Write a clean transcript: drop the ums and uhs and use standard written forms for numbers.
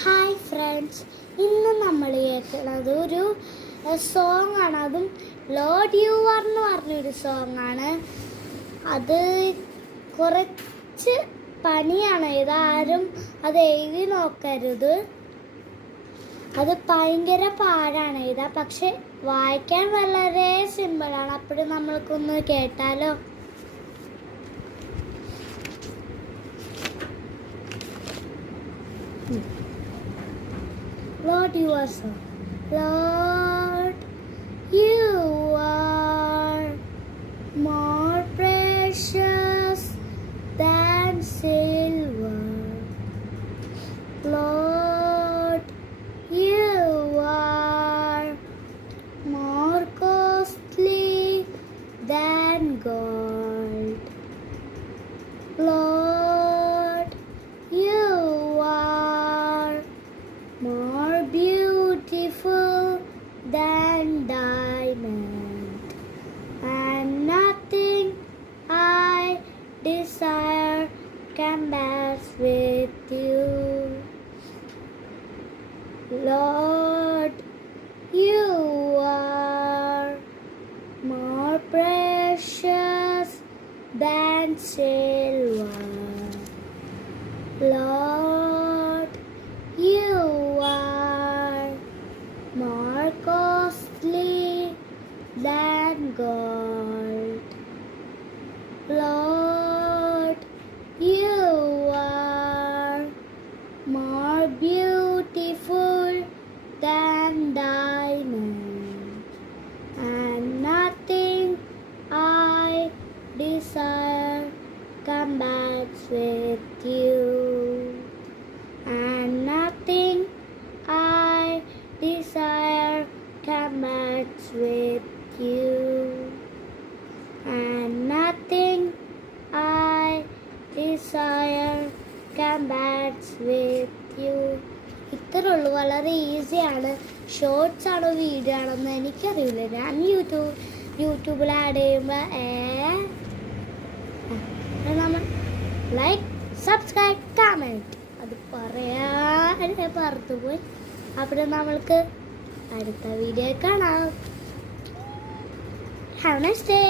Hi friends, ഇന്ന് നമ്മൾ കേൾക്കുന്നത് ഒരു സോങ് ആണ്. അതും ലോഡ് യു ആർ എന്ന് പറഞ്ഞൊരു സോങ് ആണ്. അത് കുറച്ച് പണിയാണ്. ഇതാരും അത് എഴുതി നോക്കരുത്. അത് ഭയങ്കര പാടാണ് എഴുതാ, പക്ഷെ വായിക്കാൻ വളരെ സിമ്പിളാണ്. അപ്പോഴും നമ്മൾക്കൊന്ന് കേട്ടാലോ? Lord, you are so. Lord, you are more precious than silver. Lord, you are more costly than gold. Lord, you are more beautiful than diamond, and nothing I desire compares with you. Lord, you are more precious than silver. Lord, you are more costly than gold. Lord, you are more beautiful than diamond, and nothing I desire compares with you. And nothing I desire compares with you. And nothing I desire compares with you. ഇത്രേ ഉള്ളൂ. വളരെ ഈസിയാണ്. ഷോർട്സ് ആണോ വീഡിയോ ആണോന്ന് എനിക്കറിയില്ല. ഞാൻ യൂട്യൂബിൽ ആഡ് ചെയ്യുമ്പോൾ നമ്മൾ ലൈക്ക്, സബ്സ്ക്രൈബ്, കമൻറ്റ് അത് പറയാതെ പുറത്തുപോയി. അപ്പോൾ നമ്മൾക്ക് അടുത്ത വീഡിയോ കാണാം. Have A nice day.